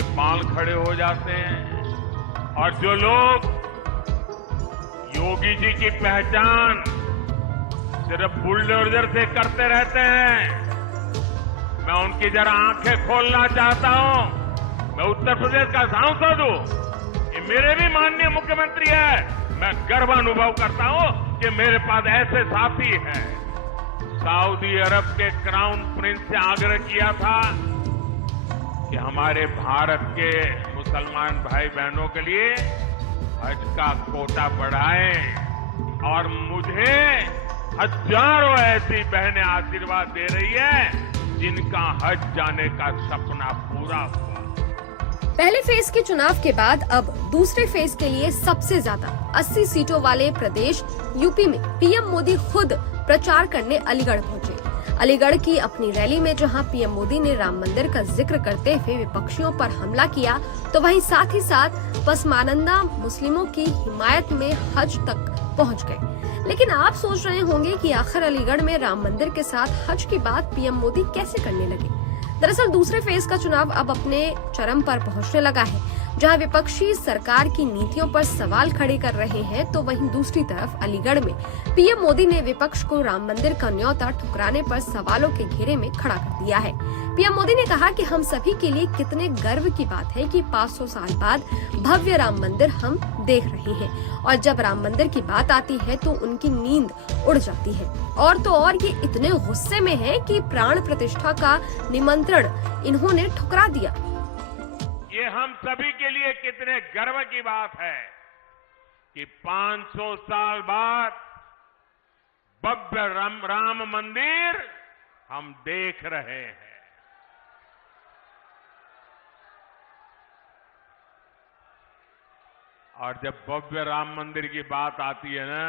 इनके बाल खड़े हो जाते हैं। और जो लोग योगी जी की पहचान सिर्फ बुलडोजर से करते रहते हैं, मैं उनकी जरा आंखें खोलना चाहता हूं। मैं उत्तर प्रदेश का सांसद हूं, ये मेरे भी माननीय मुख्यमंत्री है। मैं गर्व अनुभव करता हूं कि मेरे पास ऐसे साथी हैं। सऊदी अरब के क्राउन प्रिंस से आग्रह किया था कि हमारे भारत के मुसलमान भाई बहनों के लिए हज का कोटा बढ़ाएं, और मुझे हजारों ऐसी बहनें आशीर्वाद दे रही है जिनका हज जाने का सपना पूरा हुआ। पहले फेज के चुनाव के बाद अब दूसरे फेज के लिए सबसे ज्यादा 80 सीटों वाले प्रदेश यूपी में पीएम मोदी खुद प्रचार करने अलीगढ़ पहुंचे। अलीगढ़ की अपनी रैली में जहां पीएम मोदी ने राम मंदिर का जिक्र करते हुए विपक्षियों पर हमला किया, तो वहीं साथ ही साथ पसमानंदा मुस्लिमों की हिमायत में हज तक पहुंच गए। लेकिन आप सोच रहे होंगे कि आखिर अलीगढ़ में राम मंदिर के साथ हज की बात पीएम मोदी कैसे करने लगे। दरअसल दूसरे फेज का चुनाव अब अपने चरम पर पहुंचने लगा है। जहां विपक्षी सरकार की नीतियों पर सवाल खड़े कर रहे हैं, तो वहीं दूसरी तरफ अलीगढ़ में पीएम मोदी ने विपक्ष को राम मंदिर का न्योता ठुकराने पर सवालों के घेरे में खड़ा कर दिया है। पीएम मोदी ने कहा कि हम सभी के लिए कितने गर्व की बात है कि 500 साल बाद भव्य राम मंदिर हम देख रहे हैं, और जब राम मंदिर की बात आती है तो उनकी नींद उड़ जाती है। और तो और ये इतने गुस्से में है कि प्राण प्रतिष्ठा का निमंत्रण इन्होंने ठुकरा दिया। ये हम सभी के लिए कितने गर्व की बात है कि 500 साल बाद भव्य राम मंदिर हम देख रहे हैं। और जब भव्य राम मंदिर की बात आती है ना,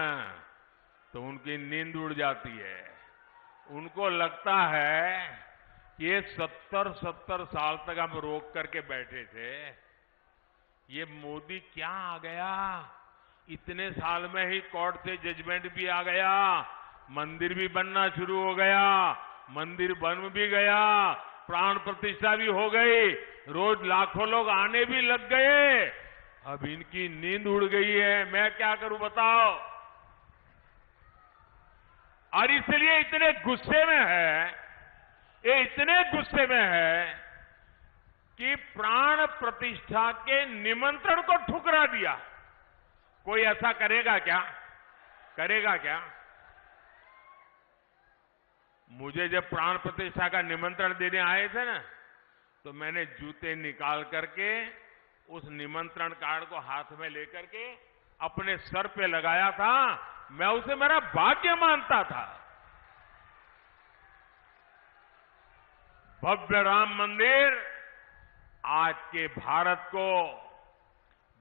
तो उनकी नींद उड़ जाती है। उनको लगता है ये 70 साल तक हम रोक करके बैठे थे, ये मोदी क्या आ गया, इतने साल में ही कोर्ट से जजमेंट भी आ गया, मंदिर भी बनना शुरू हो गया, मंदिर बन भी गया, प्राण प्रतिष्ठा भी हो गई, रोज लाखों लोग आने भी लग गए, अब इनकी नींद उड़ गई है, मैं क्या करूं बताओ। और इसलिए इतने गुस्से में है, ये इतने गुस्से में है कि प्राण प्रतिष्ठा के निमंत्रण को ठुकरा दिया। कोई ऐसा करेगा क्या? करेगा क्या? मुझे जब प्राण प्रतिष्ठा का निमंत्रण देने आए थे ना, तो मैंने जूते निकाल करके उस निमंत्रण कार्ड को हाथ में लेकर के अपने सर पे लगाया था। मैं उसे मेरा भाग्य मानता था। भव्य राम मंदिर आज के भारत को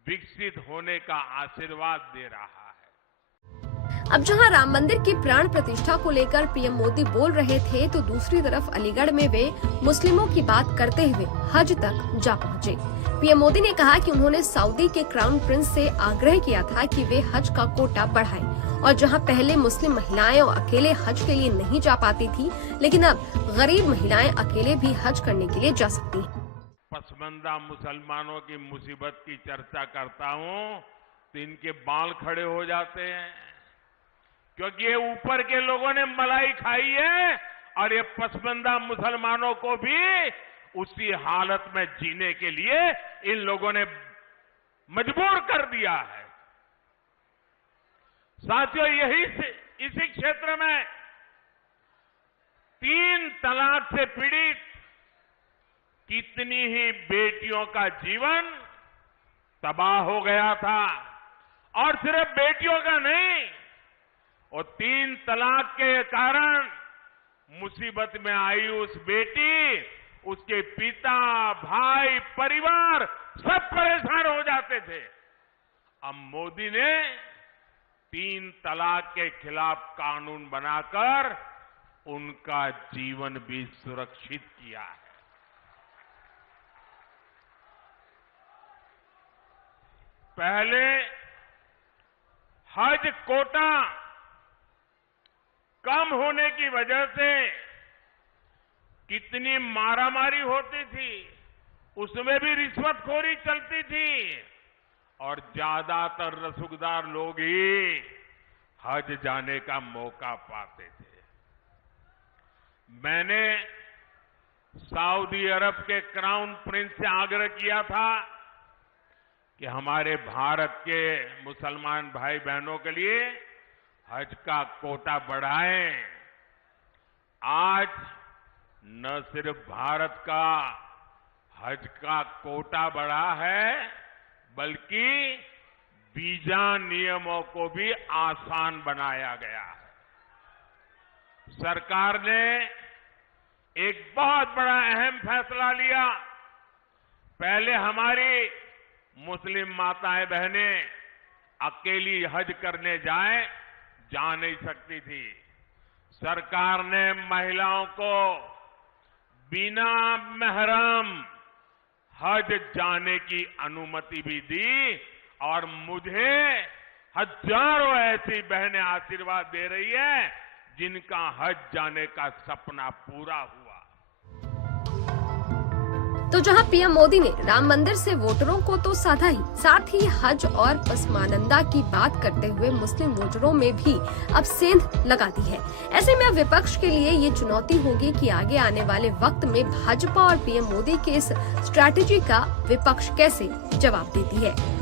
विकसित होने का आशीर्वाद दे रहा है। अब जहां राम मंदिर की प्राण प्रतिष्ठा को लेकर पीएम मोदी बोल रहे थे, तो दूसरी तरफ अलीगढ़ में वे मुस्लिमों की बात करते हुए हज तक जा पहुंचे। पीएम मोदी ने कहा कि उन्होंने सऊदी के क्राउन प्रिंस से आग्रह किया था कि वे हज का कोटा बढ़ाएं, और जहां पहले मुस्लिम महिलाएं अकेले हज के लिए नहीं जा पाती थी, लेकिन अब गरीब महिलाएं अकेले भी हज करने के लिए जा सकती हैं। पसमंदा मुसलमानों की मुसीबत की चर्चा करता हूं तो इनके बाल खड़े हो जाते हैं, क्योंकि ये ऊपर के लोगों ने मलाई खाई है और ये पसमंदा मुसलमानों को भी उसी हालत में जीने के लिए इन लोगों ने मजबूर कर दिया है। साथियों, इसी क्षेत्र में 3 तलाक से पीड़ित कितनी ही बेटियों का जीवन तबाह हो गया था, और सिर्फ बेटियों का नहीं, और 3 तलाक के कारण मुसीबत में आई उस बेटी, उसके पिता, भाई, परिवार सब परेशान हो जाते थे। अब मोदी ने 3 तलाक के खिलाफ कानून बनाकर उनका जीवन भी सुरक्षित किया है। पहले हज कोटा कम होने की वजह से कितनी मारामारी होती थी, उसमें भी रिश्वतखोरी चलती थी और ज्यादातर रसूखदार लोग ही हज जाने का मौका पाते थे। मैंने सऊदी अरब के क्राउन प्रिंस से आग्रह किया था कि हमारे भारत के मुसलमान भाई बहनों के लिए हज का कोटा बढ़ाएं। आज न सिर्फ भारत का हज का कोटा बढ़ा है, बल्कि वीजा नियमों को भी आसान बनाया गया है। सरकार ने एक बहुत बड़ा अहम फैसला लिया। पहले हमारी मुस्लिम माताएं बहनें अकेली हज करने जा नहीं सकती थी। सरकार ने महिलाओं को बिना महरम हज जाने की अनुमति भी दी और मुझे हजारों ऐसी बहनें आशीर्वाद दे रही है जिनका हज जाने का सपना पूरा हुआ। तो जहां पीएम मोदी ने राम मंदिर से वोटरों को तो साधा ही, साथ ही हज और पसमानंदा की बात करते हुए मुस्लिम वोटरों में भी अब सेंध लगा दी है। ऐसे में अब विपक्ष के लिए ये चुनौती होगी कि आगे आने वाले वक्त में भाजपा और पीएम मोदी के इस स्ट्रैटेजी का विपक्ष कैसे जवाब देती है।